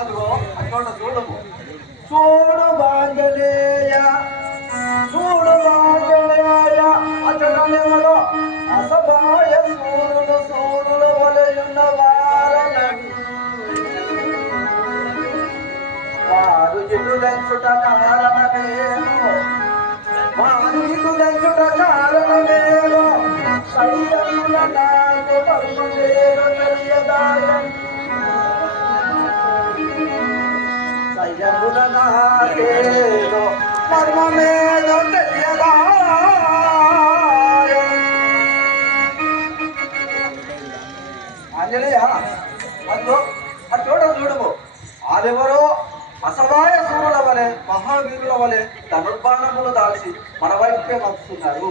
అదిగో అక్కడ చూడము. చూడు బాంజనేయ, చూడు బాంజనేయ, అతడెవరో అసభాయ సూర్యుడు సూర్యుల వలయున్న వారలని వారు ఇటుదంచుట కారణమేమో, వారు ఇటుదంచుట కారణమేమో, సైన్యముల నాకు పరుమేలో తెలియదాయని సయ్యముల నాకేదో మర్మమేదో తెలియదాయ. ఆంజనేయ, అందులో ఆ చోట చూడము. ఆరెవరో అసమాయ సూరుల వలె మహావీరుల వలె ధనుర్బాణములు దాల్చి మన వైపుకే వస్తున్నారు.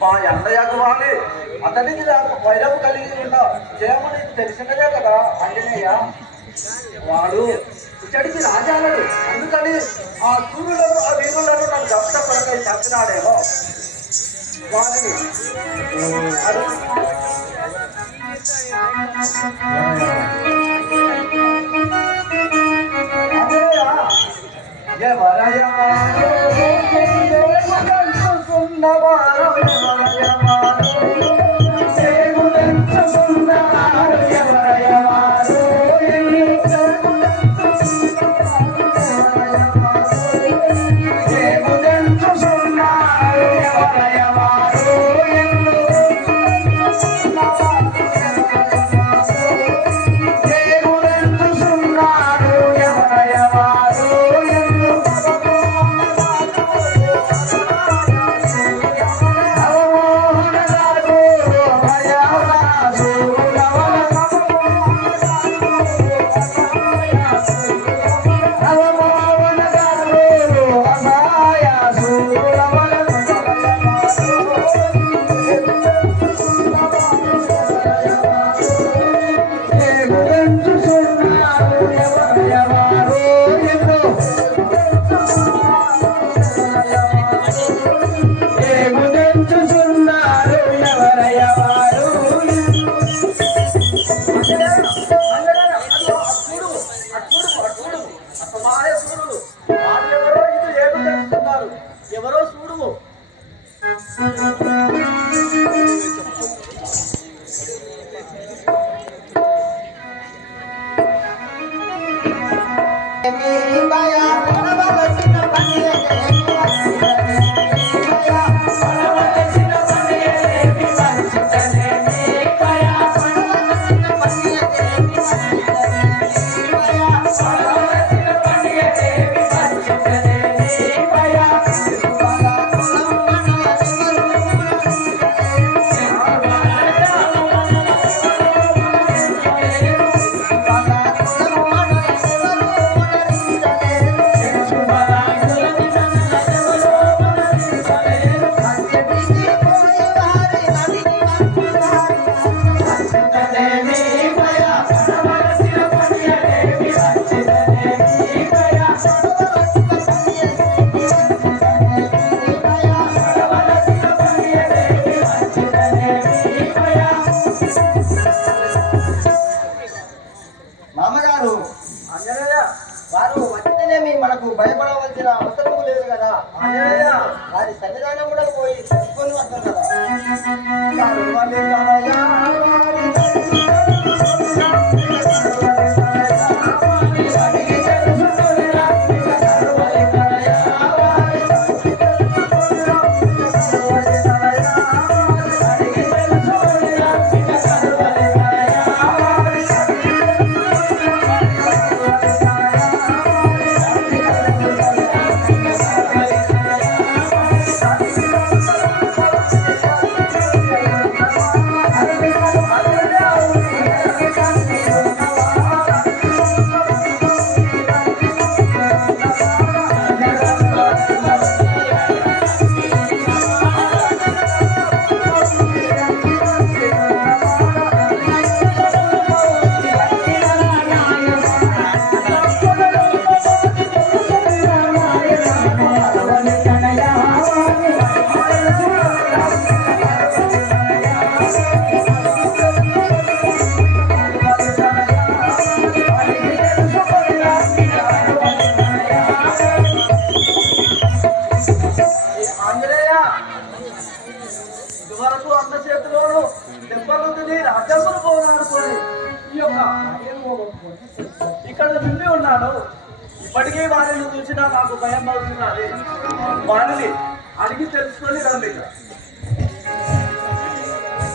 మా అన్నయ్యకు వాలి అతనికి నాకు వైరము కలిగి ఉన్న జయముని తెలిసినదే కదా ఆంజనేయ. వాడు ఇచ్చడికి రాజాలడు, అందుకని ఆ సూర్యులను ఆ వీరులను నాకు దక్ష కొరకై చంపినాడేమో. వారిని ఎవరో చూడు. మనకు భయపడవలసిన అవసరం లేదు కదా. వారి సన్నిధానం కూడా పోయి తీసుకొని వస్తాం కదా. ఇక్కడ నుండి ఉన్నాను. ఇప్పటికే వారిని చూసినా నాకు భయం అవుతున్నది. వారిని అడిగి తెలుసుకొని రండి.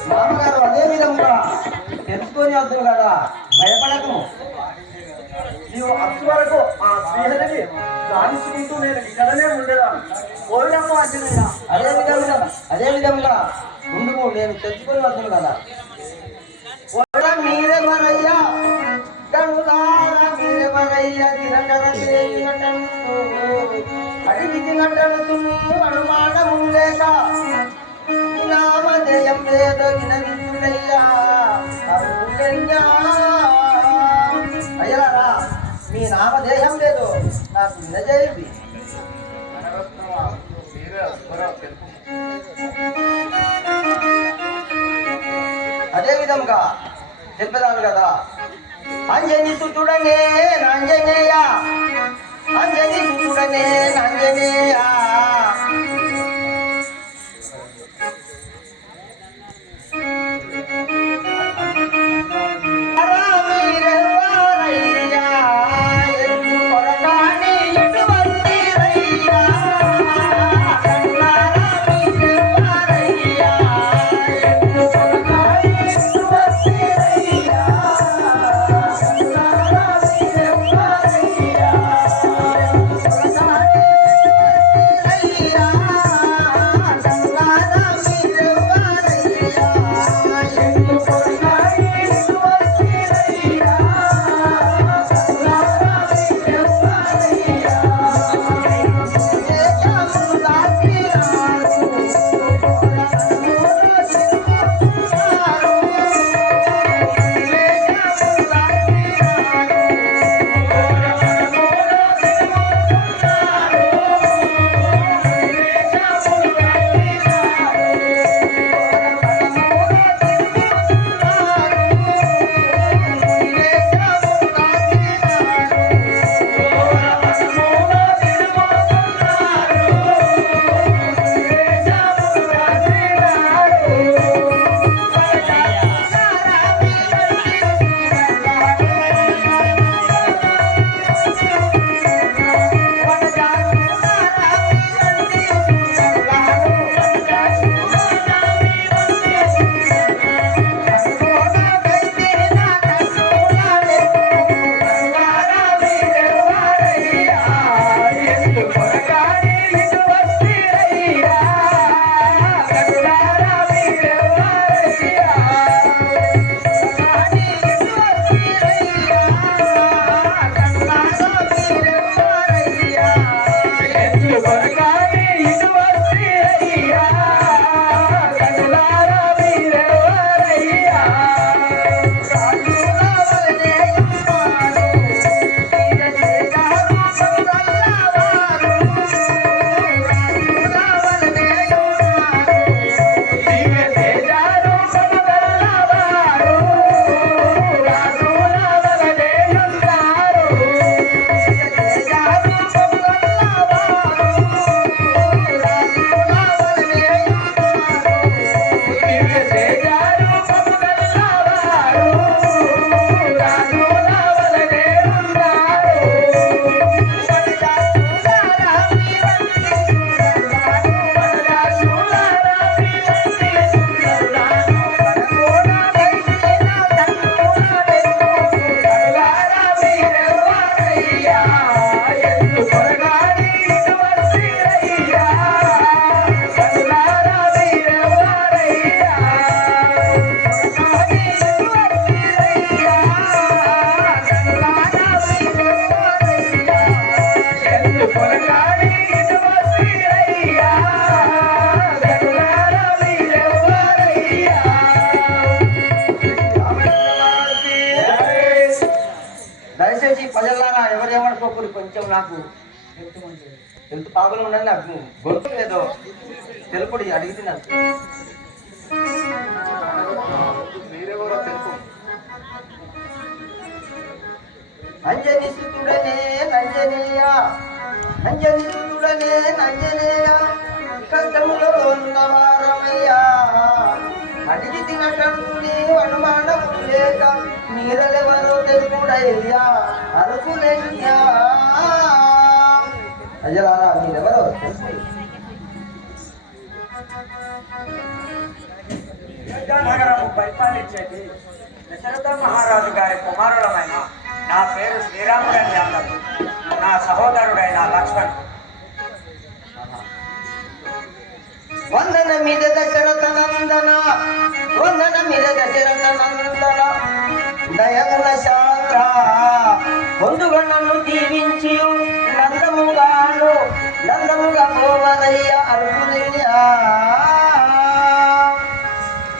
మామగారు అదే విధంగా తెలుసుకొని వద్దు కదా, భయపడకు. నీవు అచ్చు వరకు ఆ శ్రీహరిని గాలించుకుంటూ నేను ఇక్కడనే ఉండేదాన్ని. పోయినప్పు అంజనయ్య. అదే విధంగా ఉండుము, నేను తెలుసుకొని వద్దును కదా. మీరెవరయ్యా మీరెవరయ్యా అడిగి తినటను అనుమానము లేక నామధేయం లేదో వినవించుడయ్యా. అయ్యలారా, మీ నామధేయం లేదు నాకు వినజేయండి. అదే విధంగా చెప్పేదాను కదా. అంజని సుతుడనే నంజనేయ, అంజని సుతుడనే నంజనేయ. ఎవరేమనుకోకూడదు. కొంచెం నాకు హెల్త్ ప్రాబ్లం ఉందని నాకు గొంతు ఏదో తెలుపుడు అడిగితున్నాను. మీరెవరో తెలుపు. అంజని సుతుడనే నంజనేయ, అంజని సుతుడనే నంజనేయ, కష్టములో ఉన్నవారమయ్యా. అడిగి తినటం అనుమానము లేక మీరెవరో తెలుగుడయ్యా అరుకులయ్యా అయ్యలారా మీరెవరో తెలుసు నగరము పరిపాలించేది దశరథ మహారాజు గారి కుమారుడమైన నా పేరు శ్రీరాముడని అన్నారు. నా సహోదరుడైన లక్ష్మణ్. వందన మీద దశరథ నందన వందన మీద దశరథ నందన దయగుణ శాంద్ర ముందుగా నన్ను దీవించి నందముగా పోవదయ్య అరుకులయ్యా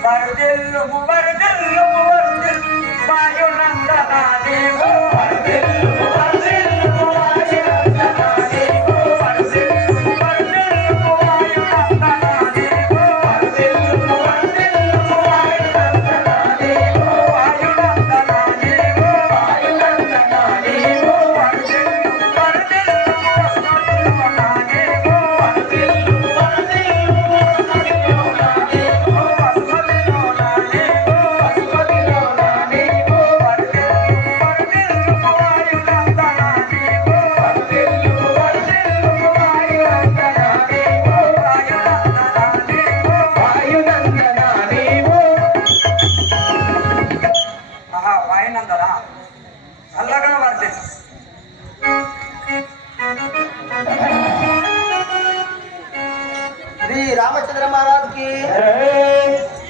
వరదిల్లుము వరదిల్లుము వరదిల్లు వాయునందన నీవు వరదిల్లుము వరదిల్లుము వాయునందన నీవు వరదిల్లుము వరదిల్లుము వాయునందన నీవు వరదిల్లుము వరదిల్లుము వాయునందన నీవు వాయునందన నీవు వాయునందన నీవు వరదిల్లుము వరదిల్లుము వసంతలోన నీవు వరదిల్లుము వరదిల్లుము వసంతలోన నీవు వాయునందనా చల్లగా వర్తి శ్రీ రామచంద్ర మహారాజ్ కి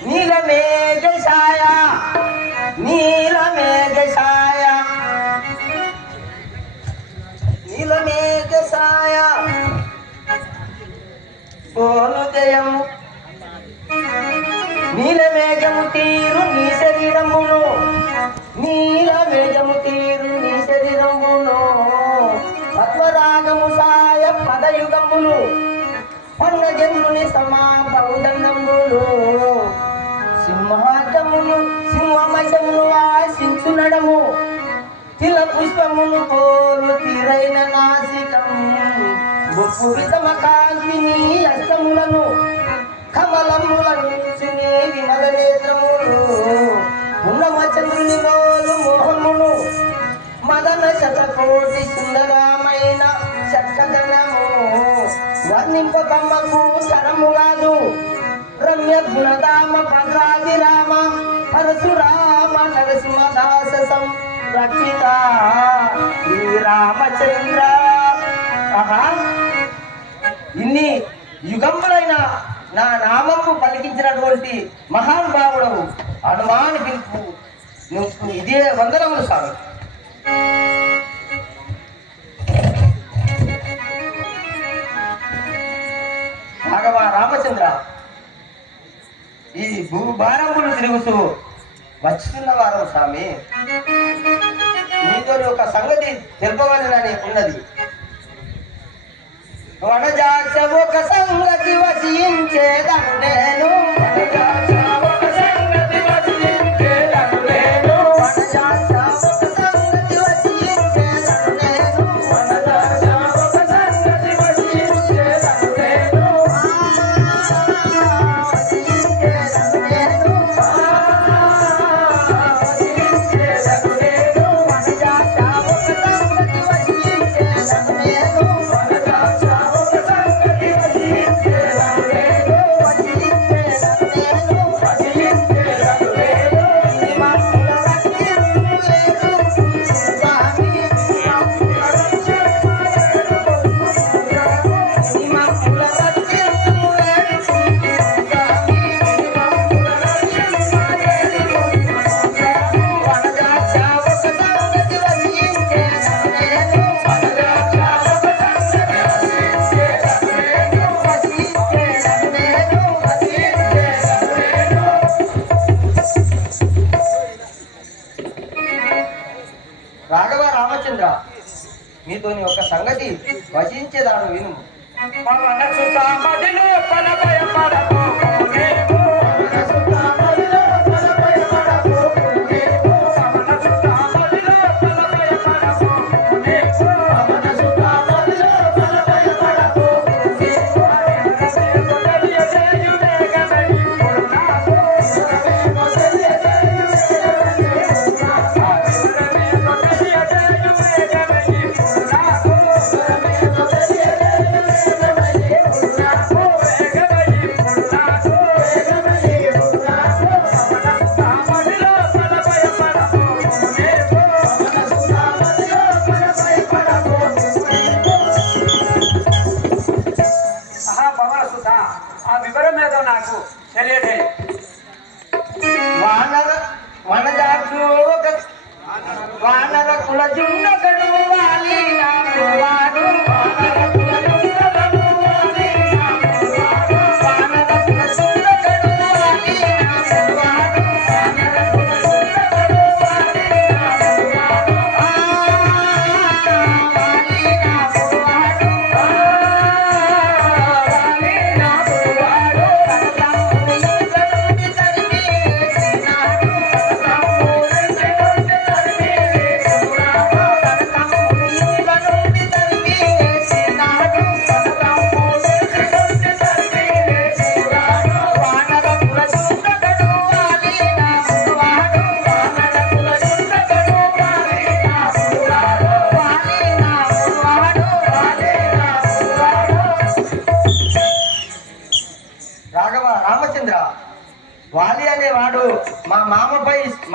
నీలమేఘ ఛాయ నీలమేఘ ఛాయ నీలమేఘ ఛాయ పోలుదయము నీలమేఘము తీరు నీ శరీరమును నీలమేఘము తీరు నీ శరీరమును పద్మరాగము సాయ పదయుగములు పన్నజనుని సమాపౌదండములు సింహమశమును ఆశించునడము తిల పుష్పమును పోలు తీరైన నాసికం బొప్పు వితమ కాంతిని అష్టములను కమలములను నీ విమల నేత్రములు ఉన్నమచంద్రుని పోలు మోహమును మదన శతకోటి సుందరమైన చక్కదనము వర్ణింపకమ్మకు తరము కాదు రమ్య గుణధామ భద్రాదిరామ పరశురామ నరసింహదాస సంరక్షిత శ్రీరామచంద్ర. ఇన్ని యుగములైన నా నామము పలికించినటువంటి మహానుభావుడవు హనుమాని పిలుపు నువ్వు ఇదే వందనములు స్వామి. భాగవ రామచంద్ర ఈ భూభారములు తిరుగుతూ వచ్చిన వారం స్వామి నీతో ఒక సంగతి తెలుపవలనని ఉన్నది. వనజాక్ష ఒక సంగతి వసించేదను నేను వనజాక్ష ఒక సంగతి వసించేదను నేను వనజాక్ష ఒక సంగతి వసించేదను నేను వనజాక్ష ఒక సంగతి వసించేదను నేను వసించేదను నేను వసించేదను నేను వనజాక్ష ఒక సంగతి వసించేదను నేను వనజాక్ష రాఘవ రామచంద్ర మీతోని ఒక సంగతి వచించేదాను విను. మనసు సామదిలో పల భయపడకు నీవు మనసు సామదిలో పల భయపడకు నీవు మనసు సామదిలో పల భయపడకు నీవు మనసు సామదిలో పల భయపడకు నీవు మనసు తెలియజేయునే గనై పురునాకు మనసు తెలియజేయునే గనై పురునాకు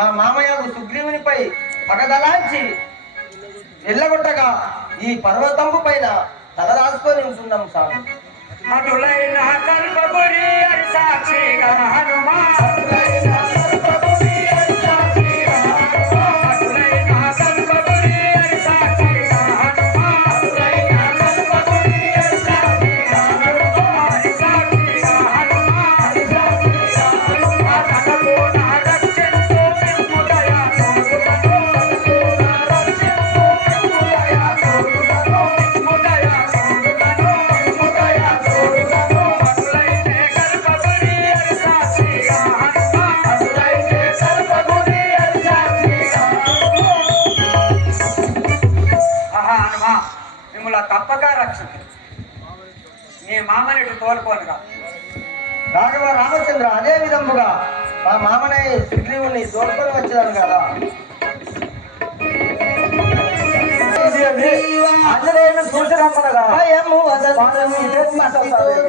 మా మామయ్యకు సుగ్రీవునిపై పగదలాంచి వెళ్ళగొట్టగా ఈ పర్వతంపు పైన తల రాసుకొని ఉంటున్నాం స్వామి. అటులైన కల్పపురి సాక్షిగా హనుమా తప్పక రక్షణ నీ మామని తోలుకోనుగా. రాఘవ రామచంద్ర అదే విధముగా మా మామనే సుగ్రీవుని తోలుకొని వచ్చేదాను కదా. ఆంజనేయుని చూసిరమ్మనగా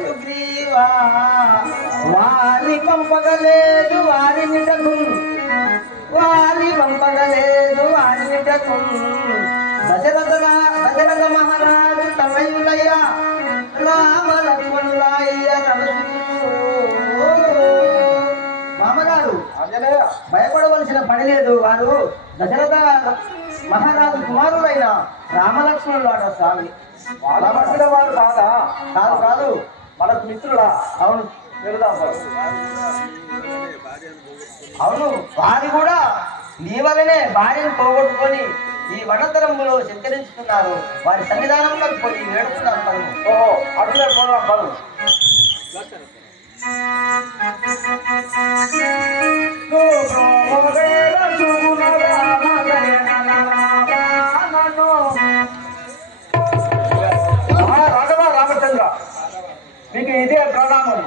సుగ్రీవా వారి పంపగలేదు వారిని వారి పంపగలేదు వారిని దశరథ మహారాజు తనయులయ్య రామ లక్ష్మణులయ్య మామగారు ఆంజనేయ భయపడవలసిన పని లేదు. వారు దశరథ మహారాజు కుమారులైన రామలక్ష్మణులు ఆట స్వామి. వాళ్ళ మధ్య వారు కాదా? కాదు కాదు, మనకు మిత్రులా? అవును వెళదాం. అవును, వారి కూడా నీ వలనే భార్యను పోగొట్టుకొని ఈ వనతరములో సంచరించుతున్నారు. వారి సన్నిధానంలో పోయి వేడుకున్నారు పనులు. ఓహో, అటులే పోదాం పను. రాఘవ రామచంద్ర, మీకు ఇదే ప్రణామం.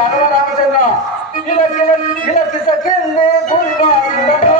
రాఘవ రామచంద్ర ఇలా కిసకింది గురివాసుడను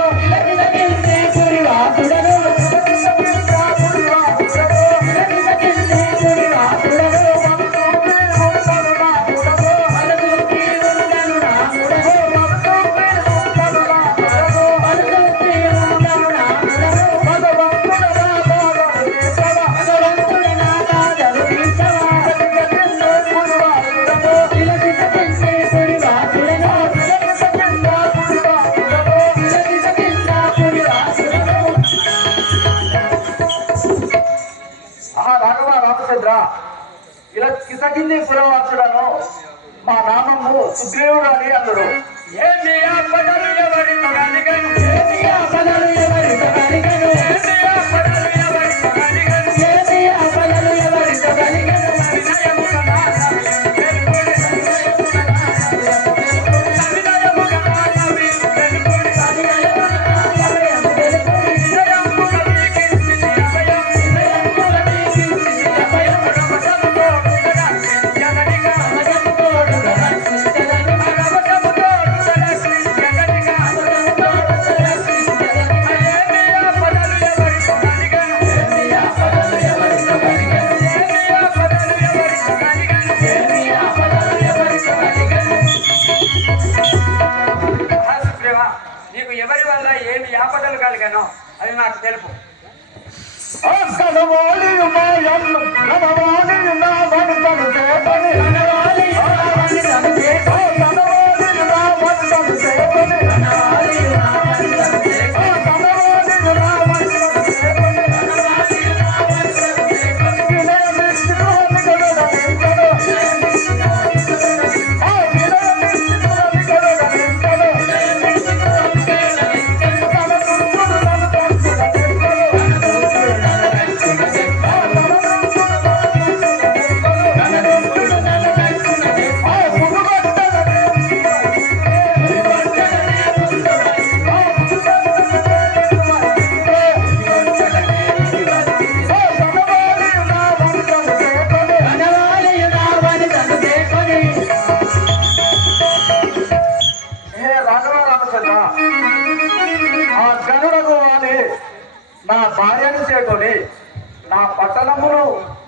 ఇలా కిసకింది పురవాసుడను మా నామము సుగ్రీవుడు అని అన్నాడు. ఏమి ఆపదలు ఎవరితో కలిగను ఏమి ఆపదలు ఎవరితో కలిగను ఏమి ఆపదలు ఎవరితో కలిగను ఏమి ఆపదలు ఎవరితో కలిగను వినయముగ నానవి వెలుగుడి వినయముగ నానవి వెలుగుడి నీకు ఎవరి వల్ల ఏమి ఆపదలు కలిగానో అది నాకు తెలుపు. నా భార్యను చేకొని నా పట్టణమును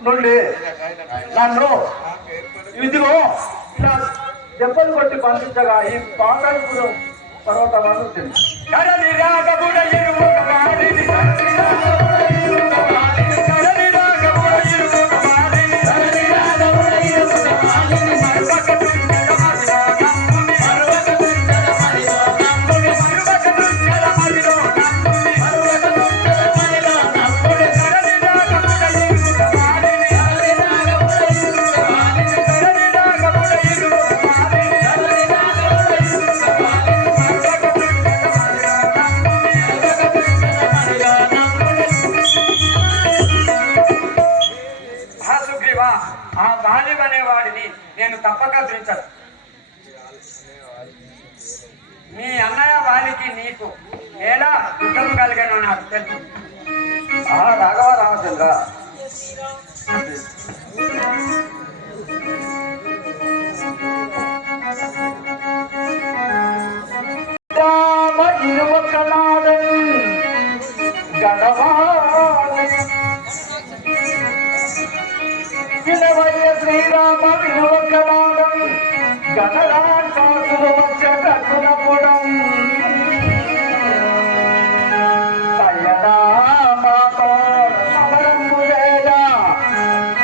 నుండి నన్ను ఇదిగో ఇలా దెబ్బలు కొట్టి పంపించగా ఈ పాటలు పర్వతమాను ఆ బాలి అనేవాడిని నేను తప్పక ధరించను. మీ అన్నయ్య వారికి నీకు ఎలా యుద్ధం కలిగానో నాకు తెలుసు. రాఘవ రామచంద్ర శ్రీరామ వినువకనాదం గణరాక్షసులు వచ్చ కట్టునపుడం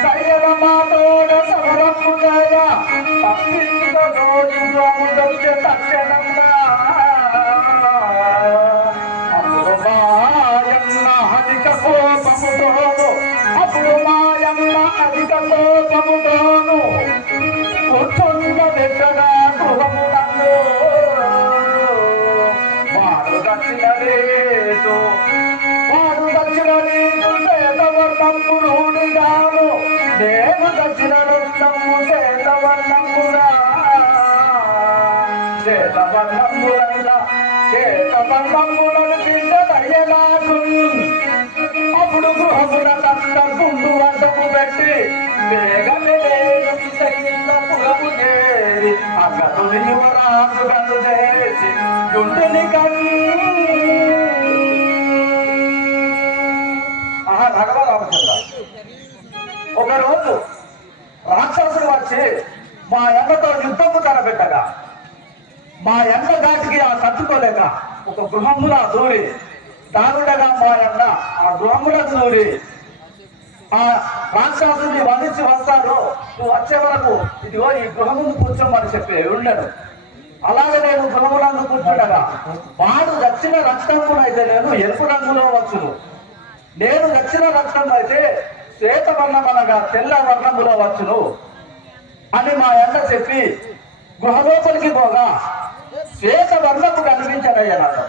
సయ్యదమాతోడ సమరంబు జయ తప్పింద రోజుముదొచ్చ తక్షణంగా అప్పుడు మాయన్న అధిక కోపముతోను అప్పుడు మాయన్న అధిక కోపముతోను కూర్చున్న బిడ్డగా గృహమునందు వాడు దక్షిణ లేదు చేతవర్ణముగాను నేను దక్షిణ వృత్తము చేతవర్ణములను పిండదయ్యలాకు అప్పుడు గృహముల తక్క గుండు అడ్డము పెట్టి వేగమే నేను అంతఃపురము చేరి అగతుని యువరాజు గను చేసి గుండెని రాఘవ రామచంద్ర, ఒకరోజు రాక్షసుడు వచ్చి మా ఎండతో యుద్ధము తలపెట్టగా మా ఎండ దాటికి ఆ తట్టుకోలేక ఒక గృహములా దూరి దారుడగా మా ఎండ ఆ గృహములకు దూరి ఆ రాక్షసుని వధించి వస్తాడు, నువ్వు వచ్చే వరకు ఇదిగో ఈ గృహముందు కూర్చోమని చెప్పి ఉండడు. అలాగే నేను గృహములందు కూర్చుండగా వాడు దక్షిణ రక్తమునైతే నేను ఎరుపు రంగులో వచ్చును, నేను దక్షిణ రక్తం అయితే శ్వేతవర్ణమనగా తెల్ల వర్ణములో వచ్చును అని మా ఎండ చెప్పి గృహలోపలికి పోగా శ్వేతవర్ణము కనిపించడయ్య. నాకు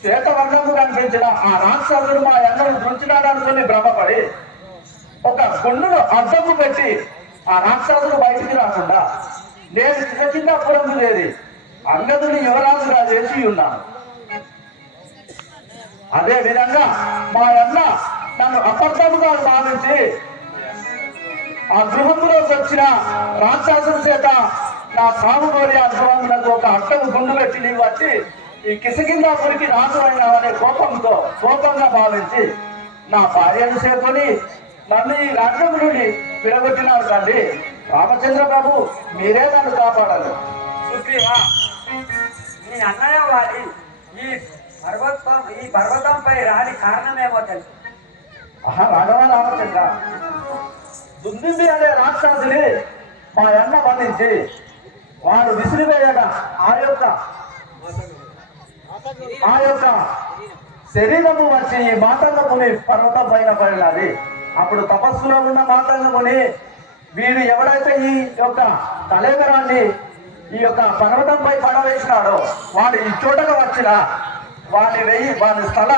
శ్వేతవర్ణము కనిపించిన ఆ రాక్షసుడు మా ఎండను దృంచినాడు అనుకుని భ్రమపడి ఒక గుండును అడ్డము పెట్టి ఆ రాక్షసుడు బయటికి రాకుండా నేను చిన్నపురము చేరి అంగదుని యువరాజుగా చేసి ఉన్నాను. అదే విధంగా మా అన్న నన్ను అబద్ధముగా భావించి ఆ గృహంలోకి వచ్చిన రాక్షసుల చేత నా సాగు కోరి అనుభవములకు ఒక అట్టము గుండు పెట్టి నీవు వచ్చి ఈ కిసకిందాపురికి రాజు అయినావనే కోపంగా భావించి నా భార్యను చేరుకొని నన్ను ఈ రాజ్యం నుండి విడగొట్టినారు తండ్రి. రామచంద్ర ప్రభు, మీరే నన్ను కాపాడాలి. సుగ్రీవా, నీ అన్నయ్య వారి ఈ పర్వతంపై రాని కారణమేమో తెలుసు. రాఘవ రామచంద్ర, దుందుంది అనే రాక్షసుని మా అన్న బంధించి వాడు విసిరివేయగా ఆ యొక్క శరీరము వచ్చి ఈ మాతంగముని పర్వతం పైన పడినది. అప్పుడు తపస్సులో ఉన్న మాతంగముని వీడు ఎవడైతే ఈ యొక్క తలేకరాన్ని ఈ యొక్క పర్వతంపై పడవేసినాడో వాడు ఈ చోటగా వచ్చిన వాని స్థల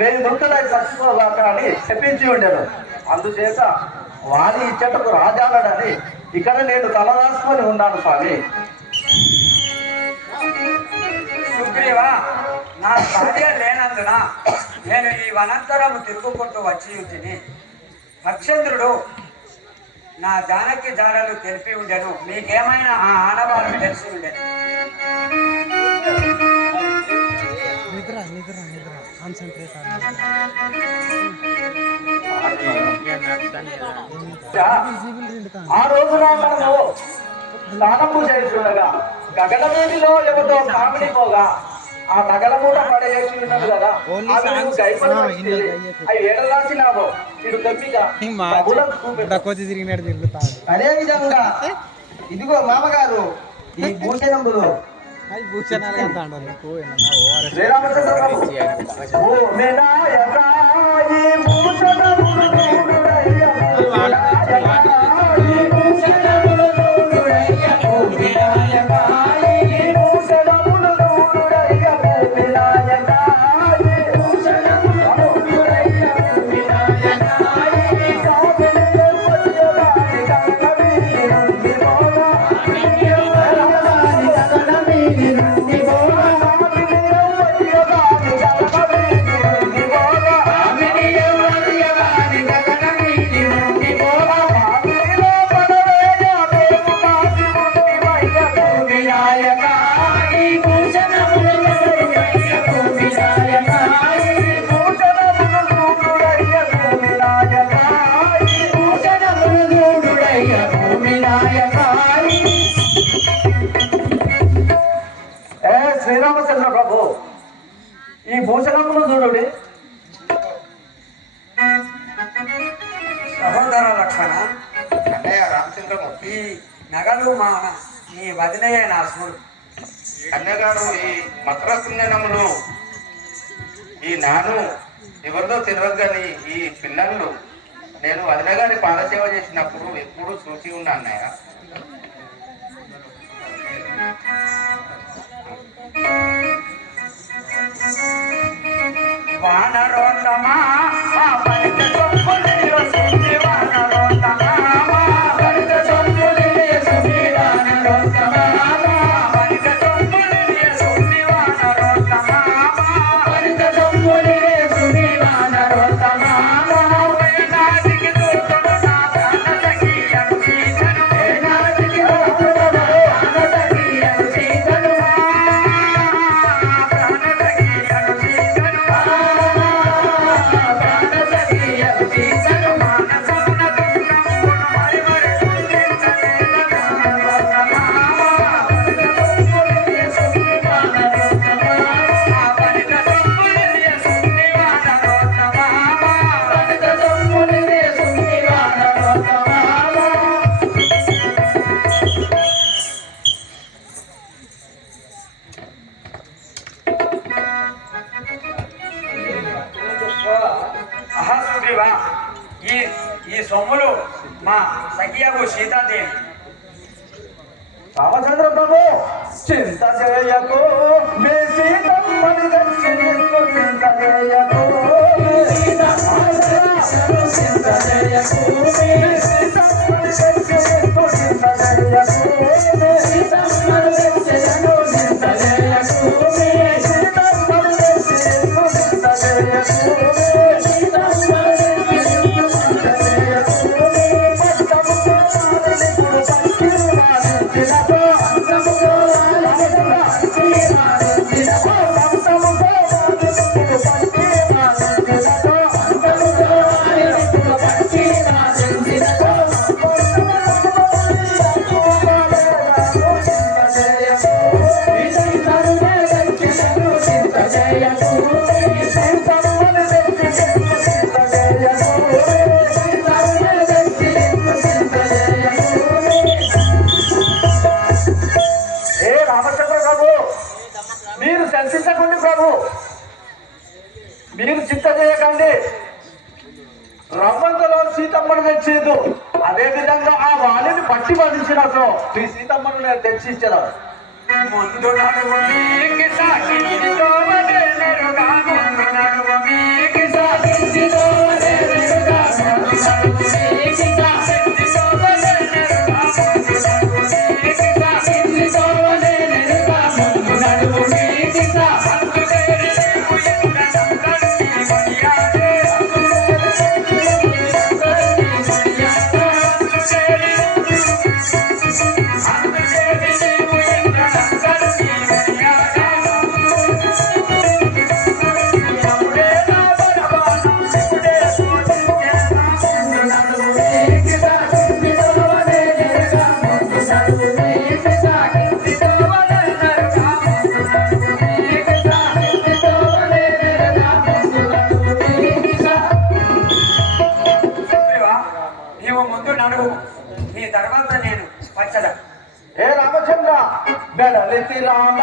1000 నృత్తులై చచ్చిపోగాక అని చెప్పించి ఉండేను. అందుచేత వారి ఇచ్చటకు రాజాలడని ఇక్కడ నేను తలరాసుకొని ఉన్నాను స్వామి. సుగ్రీవా, నా భార్య లేనందున నేను ఈ వనంతరము తిరుగుకుంటూ వచ్చి ఉంటిని. హర్షేంద్రుడు నా జానకి జాడలు తెలిపి ఉండెను. మీకేమైనా ఆ ఆనవాళ్ళు తెలిసి ఉండేది? ఆ రోజున మనము స్నానము చేస్తుండగా గగనమూటిలో ఎవరితో కామిడి పోగా ఆ నగలమూట పడేసి ఉన్నది కదా, అవి ఏడలాసినావో మీరు తప్పిగా అదే విధంగా ఇదిగో మామగారు ఈ భూషణములు శ్రీరామచంద్ర ప్రభు, శ్రీరామచంద్ర ప్రభు, ఈ భూషణమును చూడుడి. సహోదర లక్షణ, రామచంద్రమూర్తి, ఈ నగలు నీ వదినయే నా సూడు. అన్నగారు ఈ మకరకుందనములు ఈ నాను ఎవరిదో తెలియదు కానీ ఈ పిల్లలు నేను వదినగారి పాదసేవ చేసినప్పుడు ఎప్పుడు చూసి ఉన్నా అన్నయ్య. వానరోత్తమా పరిత సొంపులియో సుంది వానరోత్తమా పరిత సొంపులియో సుంది వానరోత్తమా పరిత సొంపులియో సుంది వానరోత్తమా పరిత సొంపులియో సుంది వానరోత్తమా నాటికి దూతడు నా ప్రాణ సఖియను సీతను నాటికి సొమ్ములు మా సఖియాకు సీతాదేవి. రామచంద్ర ప్రభు చింత చేయకు మీ సీతమ్మని దర్శించు చింత చేయకు చింత చేయకు చింత చేయకు సీతమ్మని దర్శించు చింత చేయకు సీతమ్మని దర్శించు చింత చేయకు సీతమ్మని దర్శించు చింత చేయకు మీరు శంకించకండి ప్రభు, మీరు చింత చేయకండి. రవ్వంతలో సీతమ్మను తెచ్చేదు, అదే విధంగా ఆ వాలిని పట్టి బంధించినట్లు మీ సీతమ్మను నేను తెచ్చిచ్చాను. ముందు నడువు మీకు సాక్షితో వదెనరుగా, ముందు నడువు మీకు సాక్షితో వదెనరుగా, ముందు నడువు మీకు సాక్షితో వదెనరుగా, ముందు నడువు మీకు సాక్షితో వదెనరుగా, ముందు నడువు మీకు సాక్షితో నీ తర్వాత నేను వచ్చదా. ఏ రామచంద్ర బెడలితి రామ